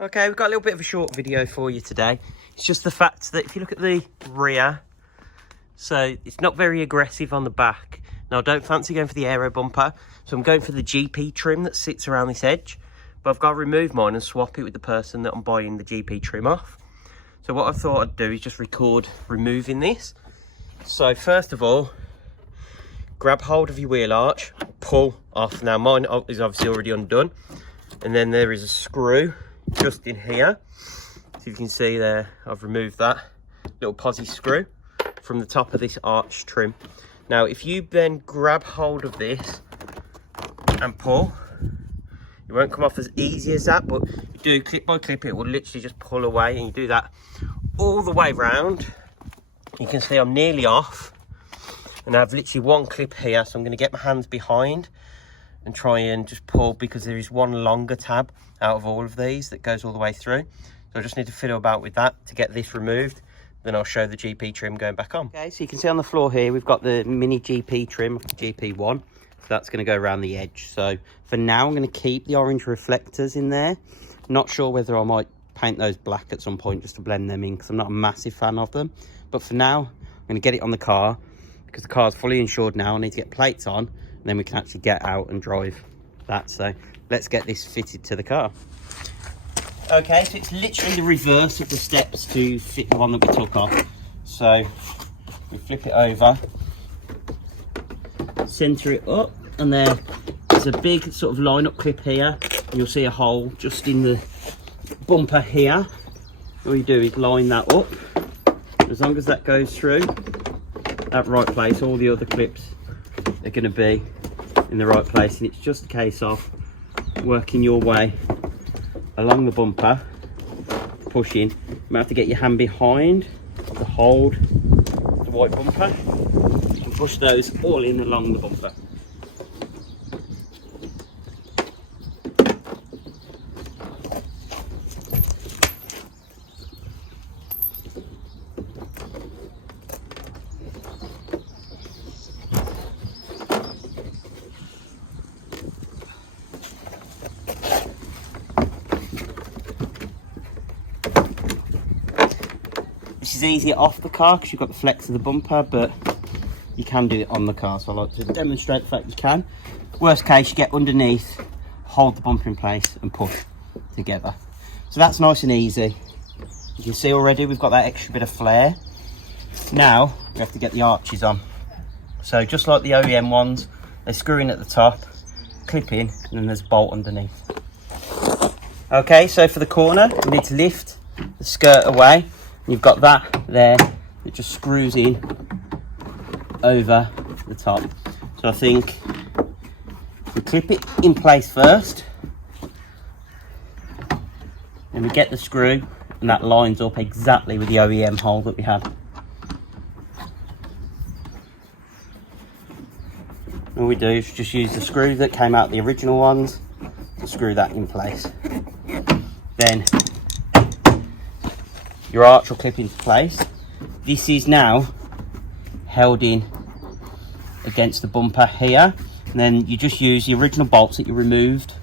Okay, we've got a little bit of a short video for you today. It's just the fact that if you look at the rear, so it's not very aggressive on the back. Now, I don't fancy going for the Aero bumper, so I'm going for the GP trim that sits around this edge. But I've got to remove mine and swap it with the person that I'm buying the GP trim off. So what I thought I'd do is just record removing this. So first of all, grab hold of your wheel arch, pull off. Now mine is obviously already undone. And then there is a screw just in here. So you can see there, I've removed that little posi screw from the top of this arch trim. Now, if you then grab hold of this and pull, it won't come off as easy as that, but if you do clip by clip, it will literally just pull away, and you do that all the way round. You can see I'm nearly off, and I have literally one clip here, so I'm going to get my hands behind and try and just pull, because there is one longer tab out of all of these that goes all the way through. So I just need to fiddle about with that to get this removed. Then I'll show the GP trim going back on. Okay, so you can see on the floor here, we've got the mini GP trim, GP1. So that's going to go around the edge. So for now, I'm going to keep the orange reflectors in there. Not sure whether I might paint those black at some point just to blend them in, because I'm not a massive fan of them. But for now, I'm going to get it on the car, because the car's fully insured now. I need to get plates on, and then we can actually get out and drive that. So let's get this fitted to the car. Okay, so it's literally the reverse of the steps to fit the one that we took off. So we flip it over, center it up, and there's a big sort of line up clip here. And you'll see a hole just in the bumper here. All you do is line that up. As long as that goes through that right place, all the other clips are going to be in the right place, and it's just a case of working your way along the bumper, pushing. You might have to get your hand behind to hold the white bumper. You can push those all in along the bumper. This is easier off the car because you've got the flex of the bumper, but you can do it on the car. So I like to demonstrate the fact you can. Worst case, you get underneath, hold the bumper in place and push together. So that's nice and easy. You can see already we've got that extra bit of flare. Now we have to get the arches on. So just like the OEM ones, they screw in at the top, clip in, and then there's a bolt underneath. Okay, so for the corner, we need to lift the skirt away. You've got that there that just screws in over the top. So I think we clip it in place first, and we get the screw, and that lines up exactly with the OEM hole that we had. All we do is just use the screw that came out the original ones to screw that in place. Then your arch will clip into place. This is now held in against the bumper here, and then you just use the original bolts that you removed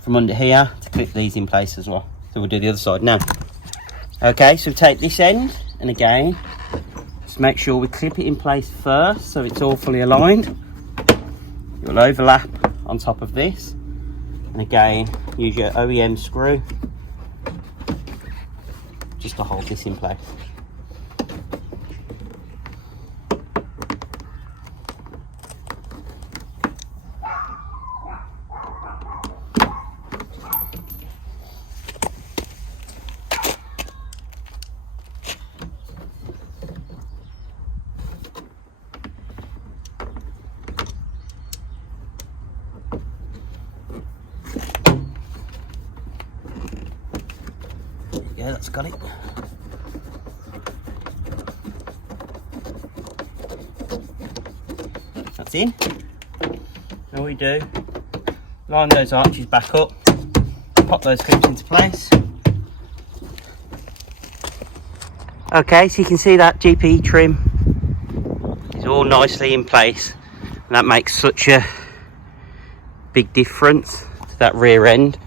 from under here to clip these in place as well. So we'll do the other side now. Okay, so take this end, and again, just make sure we clip it in place first so it's all fully aligned. You'll overlap on top of this, and again, use your OEM screw just to hold this in place. Yeah, that's got it. That's in. All we do, line those arches back up, pop those clips into place. Okay, so you can see that GP trim is all nicely in place, and that makes such a big difference to that rear end.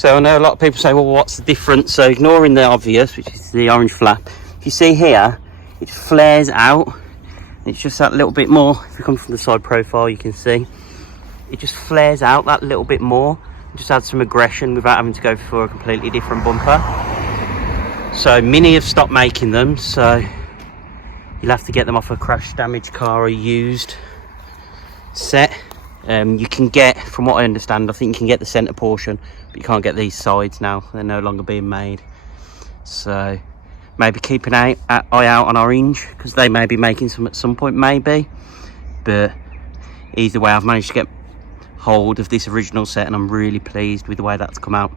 So I know a lot of people say, well, what's the difference? So ignoring the obvious, which is the orange flap, if you see here, it flares out. It's just that little bit more. If you come from the side profile, you can see it just flares out that little bit more. It just adds some aggression without having to go for a completely different bumper. So Mini have stopped making them, so you'll have to get them off a crash damaged car or used set. You can get, from what I understand, I think you can get the centre portion, but you can't get these sides now. They're no longer being made. So maybe keep an eye out on Orange, because they may be making some at some point, maybe. But either way, I've managed to get hold of this original set and I'm really pleased with the way that's come out.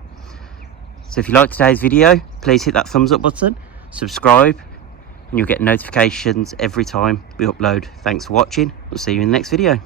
So if you like today's video, please hit that thumbs up button, subscribe, and you'll get notifications every time we upload. Thanks for watching. We'll see you in the next video.